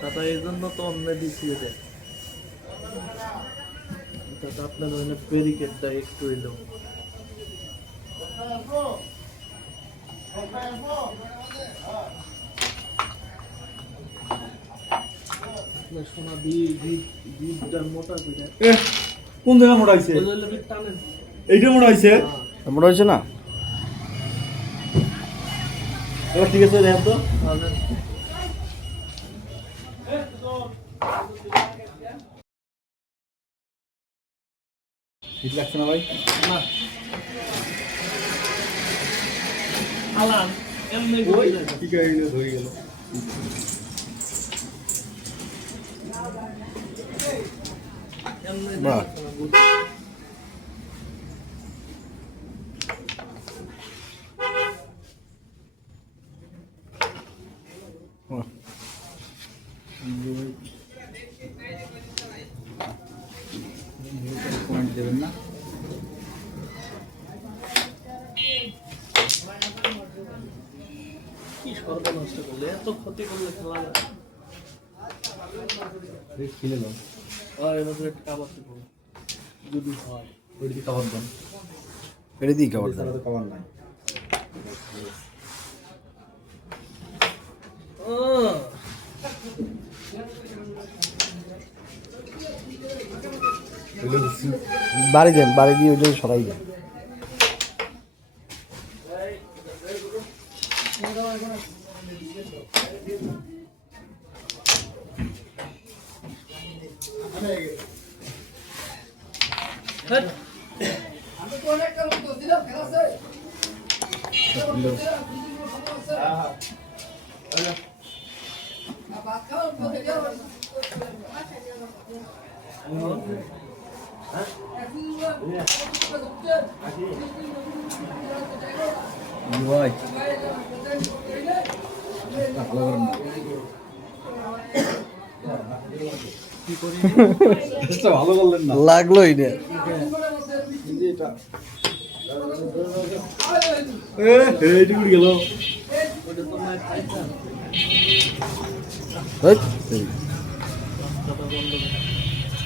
তাতা এই জন্য তো অন্য দিয়ে। দেয় আপনার ওখানে ব্যারিকেডটা একটু এলো কোন জায়গা মোটা হয়েছে এইটা মোটা হয়েছে মোটা হয়েছে না? এবার ঠিক আছে দেখেন তো। ঠিক লাগছে না ভাই? ধরে গেল। এমনি বাহ। পয়েন্ট দেবেন না কি সর্বনষ্ট করলে? এত ক্ষতি করলে খেলা যায় খেলে দাও। আর এভাবে কাবার দেবো যদি হয়। ওই দিকে খাবার দেন এটা দিই খাবার দাও। তো খাবার নাই বাড়ি দেন বাড়ি দিয়ে ওইটা সরাই দেন। হেৎ, ভাই লাগলোই না। গেল ওটা